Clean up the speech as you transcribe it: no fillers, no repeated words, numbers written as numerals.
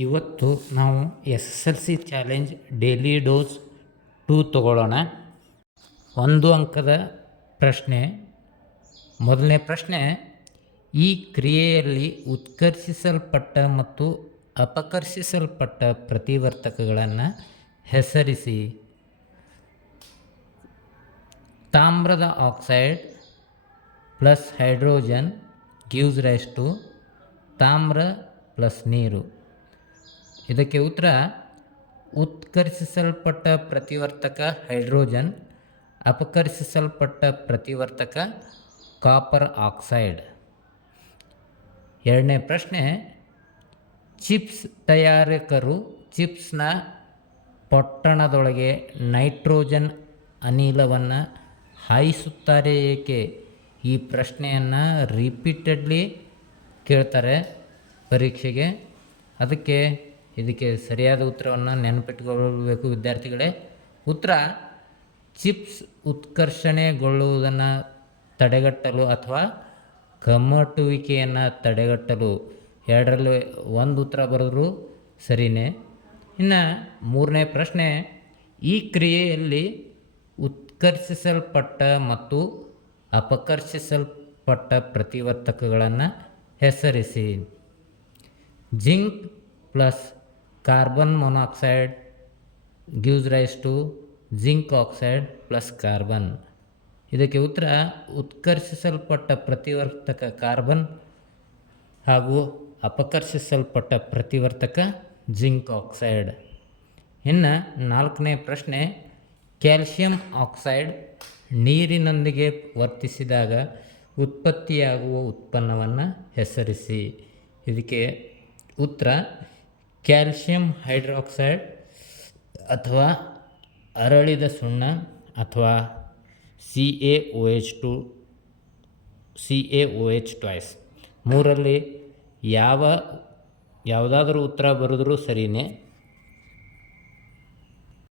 ಇವತ್ತು ನಾವು SSLC challenge daily dose 2 ತಗೊಳ್ಳೋಣ. 1 ಅಂಕದ ಪ್ರಶ್ನೆ. ಮೊದಲನೇ ಪ್ರಶ್ನೆ, ಈ ಕ್ರಿಯೆಯಲ್ಲಿ ಉತ್ಕರ್ಷಿಸಲ್ಪಟ್ಟ ಮತ್ತು ಅಪಕರ್ಷಿಸಲ್ಪಟ್ಟ ಪ್ರತಿವರ್ತಕಗಳನ್ನು ಹೆಸರಿಸಿ. ತಾಮ್ರದ oxide plus hydrogen gives rise to ತಾಮ್ರ ಪ್ಲಸ್ ನೀರು. ಇದಕ್ಕೆ ಉತ್ತರ ಉತ್ಕರ್ಷಿಸಲ್ಪಟ್ಟ ಪ್ರತಿವರ್ತಕ ಹೈಡ್ರೋಜನ್, ಅಪಕರ್ಷಿಸಲ್ಪಟ್ಟ ಪ್ರತಿವರ್ತಕ ಕಾಪರ್ ಆಕ್ಸೈಡ್. ಎರಡನೇ ಪ್ರಶ್ನೆ, ಚಿಪ್ಸ್ ತಯಾರಕರು ಚಿಪ್ಸ್ನ ಪೊಟ್ಟಣದೊಳಗೆ ನೈಟ್ರೋಜನ್ ಅನಿಲವನ್ನು ಹಾಯಿಸುತ್ತಾರೆ ಏಕೆ? ಈ ಪ್ರಶ್ನೆಯನ್ನು ರಿಪೀಟೆಡ್ಲಿ ಕೇಳ್ತಾರೆ ಪರೀಕ್ಷೆಗೆ. ಇದಕ್ಕೆ ಸರಿಯಾದ ಉತ್ತರವನ್ನು ನೆನಪಿಟ್ಟುಕೊಳ್ಳಬೇಕು ವಿದ್ಯಾರ್ಥಿಗಳೇ. ಉತ್ತರ, ಚಿಪ್ಸ್ ಉತ್ಕರ್ಷಣೆಗೊಳ್ಳುವುದನ್ನು ತಡೆಗಟ್ಟಲು ಅಥವಾ ಕಮ್ಮಟುವಿಕೆಯನ್ನು ತಡೆಗಟ್ಟಲು. ಎರಡರಲ್ಲಿ ಒಂದು ಉತ್ತರ ಬರೆದ್ರು ಸರಿಯೇ. ಇನ್ನು ಮೂರನೇ ಪ್ರಶ್ನೆ, ಈ ಕ್ರಿಯೆಯಲ್ಲಿ ಉತ್ಕರ್ಷಿಸಲ್ಪಟ್ಟ ಮತ್ತು ಅಪಕರ್ಷಿಸಲ್ಪಟ್ಟ ಪ್ರತಿವರ್ತಕಗಳನ್ನು ಹೆಸರಿಸಿ. Zinc plus carbon monoxide gives rise to zinc oxide plus carbon. ಇದಕ್ಕೆ ಉತ್ತರ ಉತ್ಕರ್ಷಿಸಲ್ಪಟ್ಟ ಪ್ರತಿವರ್ತಕ ಕಾರ್ಬನ್ ಹಾಗೂ ಅಪಕರ್ಷಿಸಲ್ಪಟ್ಟ ಪ್ರತಿವರ್ತಕ ಜಿಂಕ್ ಆಕ್ಸೈಡ್. ಇನ್ನು ನಾಲ್ಕನೇ ಪ್ರಶ್ನೆ, ಕ್ಯಾಲ್ಸಿಯಂ ಆಕ್ಸೈಡ್ ನೀರಿನೊಂದಿಗೆ ವರ್ತಿಸಿದಾಗ ಉತ್ಪತ್ತಿಯಾಗುವ ಉತ್ಪನ್ನವನ್ನು ಹೆಸರಿಸಿ. ಇದಕ್ಕೆ ಉತ್ತರ ಕ್ಯಾಲ್ಸಿಯಂ ಹೈಡ್ರಾಕ್ಸೈಡ್ ಅಥವಾ ಅರಳಿದ ಸುಣ್ಣ ಅಥವಾ CaOH2. ಮೂರಲ್ಲಿ ಯಾವುದಾದ್ರೂ ಉತ್ತರ ಬರೆದ್ರೂ ಸರಿಯೇ.